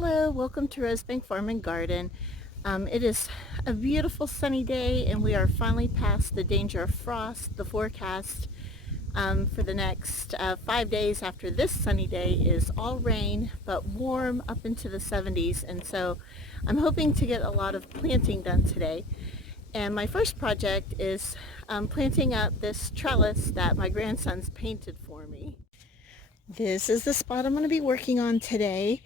Hello, welcome to Rosebank Farm and Garden. It is a beautiful sunny day and we are finally past the danger of frost. The forecast for the next 5 days after this sunny day is all rain but warm up into the 70s, and so I'm hoping to get a lot of planting done today. And my first project is planting up this trellis that my grandson's painted for me. This is the spot I'm going to be working on today.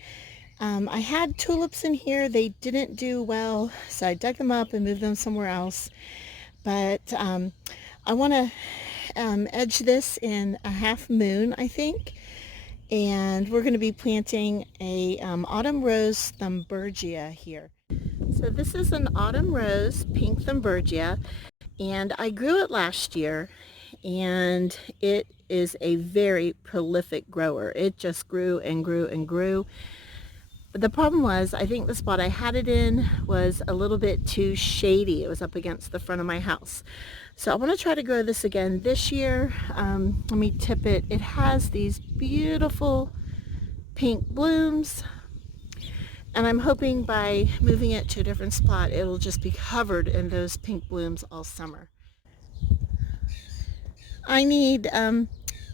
I had tulips in here. They didn't do well, so I dug them up and moved them somewhere else. But I want to edge this in a half moon, I think. And we're going to be planting a autumn rose Thumbergia here. So this is an autumn rose, pink Thumbergia, and I grew it last year, and it is a very prolific grower. It just grew and grew and grew. But the problem was, I think the spot I had it in was a little bit too shady. It was up against the front of my house. So I want to try to grow this again this year. Let me tip it. It has these beautiful pink blooms. And I'm hoping by moving it to a different spot, it'll just be covered in those pink blooms all summer. I need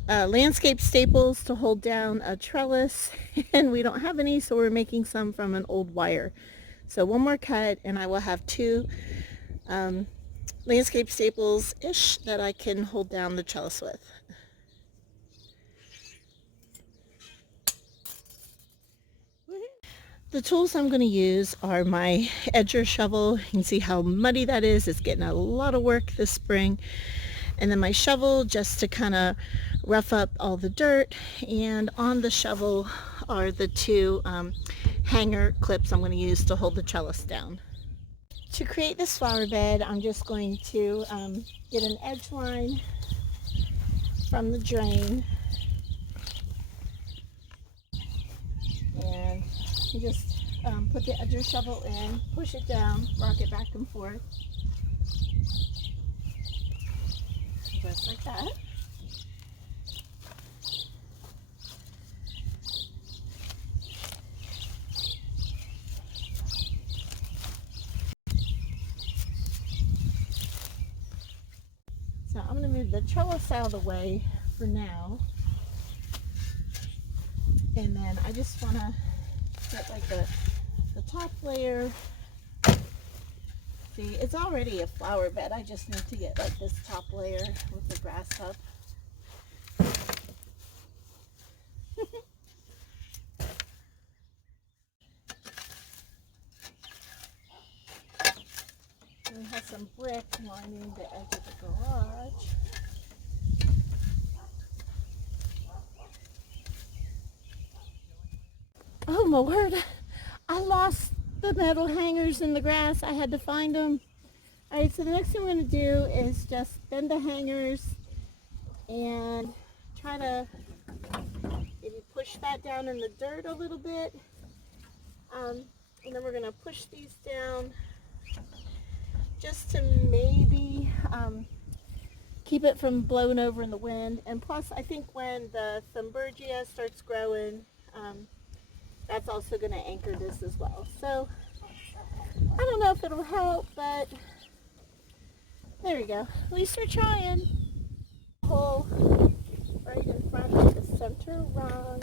landscape staples to hold down a trellis, and we don't have any, so we're making some from an old wire. So one more cut and I will have two landscape staples-ish that I can hold down the trellis with. The tools I'm going to use are my edger shovel. You can see how muddy that is. It's getting a lot of work this spring. And then my shovel just to kind of rough up all the dirt. And on the shovel are the two hanger clips I'm going to use to hold the trellis down. To create this flower bed, I'm just going to get an edge line from the drain. And you just put the edger shovel in, push it down, rock it back and forth. Just like that. So I'm going to move the trellis out of the way for now. And then I just want to get like the top layer. See, it's already a flower bed. I just need to get like this top layer with the grass up. We have some brick lining the edge of the garage. Oh my word, I lost the metal hangers in the grass. I had to find them. Alright, so the next thing we're going to do is just bend the hangers and try to maybe push that down in the dirt a little bit. And then we're going to push these down just to maybe keep it from blowing over in the wind. And plus, I think when the Thumbergia starts growing, that's also going to anchor this as well. So I don't know if it'll help, but there we go. At least we're trying. Hole right in front of the center rung.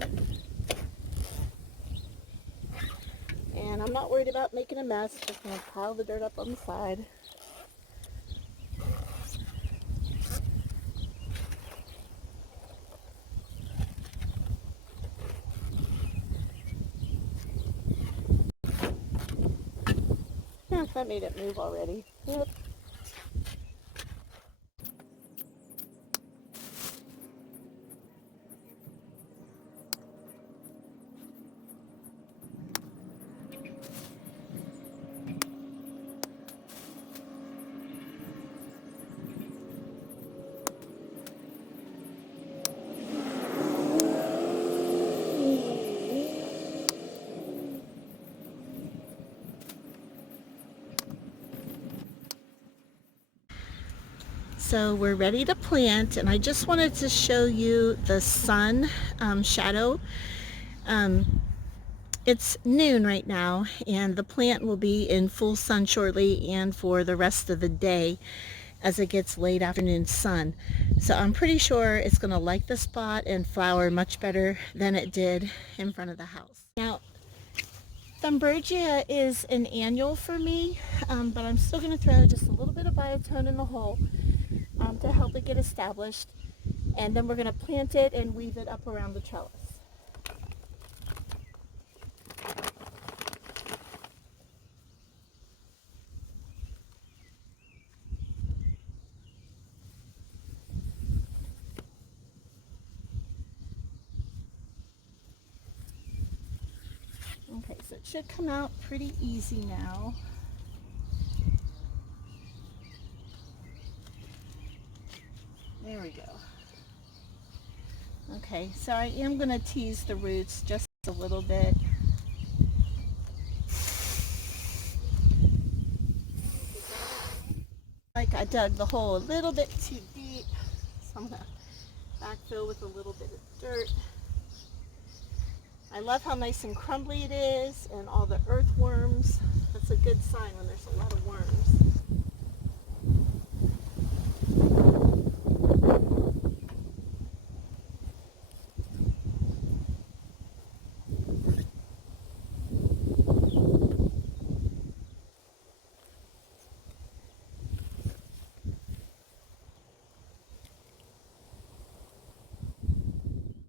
And I'm not worried about making a mess. Just going to pile the dirt up on the side. That made it move already. Yep. So we're ready to plant, and I just wanted to show you the sun shadow. It's noon right now, and the plant will be in full sun shortly and for the rest of the day as it gets late afternoon sun. So I'm pretty sure it's going to like the spot and flower much better than it did in front of the house. Now, Thumbergia is an annual for me, but I'm still going to throw just a little bit of biotone in the hole to help it get established. And then we're going to plant it and weave it up around the trellis. Okay, so it should come out pretty easy now. There we go. Okay, so I am going to tease the roots just a little bit. Like I dug the hole a little bit too deep, so I'm going to backfill with a little bit of dirt. I love how nice and crumbly it is and all the earthworms. That's a good sign when there's a lot of worms.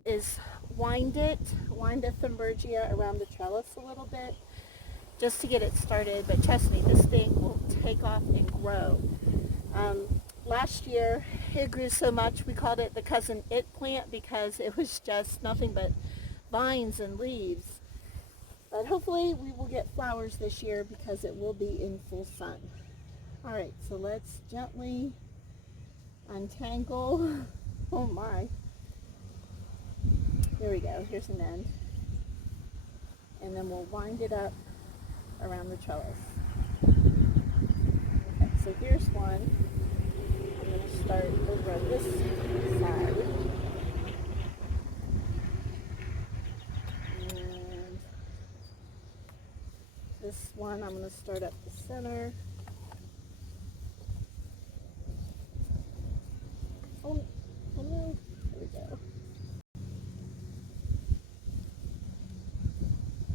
Is wind the Thumbergia around the trellis a little bit just to get it started, but trust me, this thing will take off and grow. Last year it grew so much we called it the cousin it plant because it was just nothing but vines and leaves. But hopefully we will get flowers this year because it will be in full sun. Alright, so let's gently untangle. Oh my. There we go, here's an end. And then we'll wind it up around the trellis. Okay, so here's one. I'm going to start over on this side. And this one I'm going to start up the center. Oh no, there we go.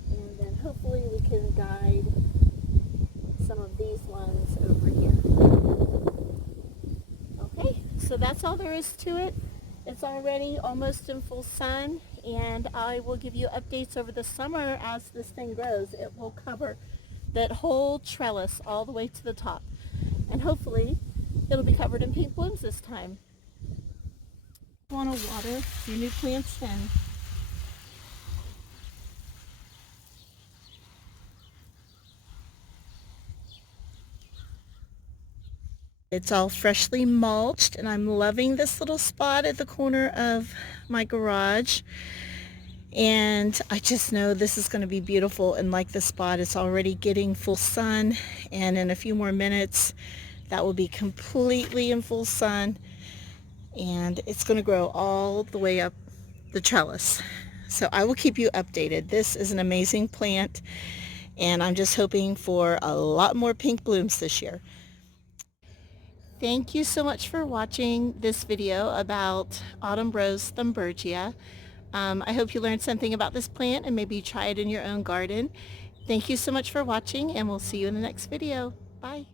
And then hopefully we can guide some of these ones over here. Okay, so that's all there is to it. It's already almost in full sun, and I will give you updates over the summer as this thing grows. It will cover that whole trellis all the way to the top, and hopefully it'll be covered in pink blooms this time. You want to water your new plants in. It's all freshly mulched, and I'm loving this little spot at the corner of my garage. And I just know this is going to be beautiful, and like the spot, it's already getting full sun, and in a few more minutes that will be completely in full sun, and it's going to grow all the way up the trellis. So I will keep you updated. This is an amazing plant, and I'm just hoping for a lot more pink blooms this year. Thank you so much for watching this video about Autumn Rose Thumbergia. I hope you learned something about this plant and maybe try it in your own garden. Thank you so much for watching, and we'll see you in the next video. Bye.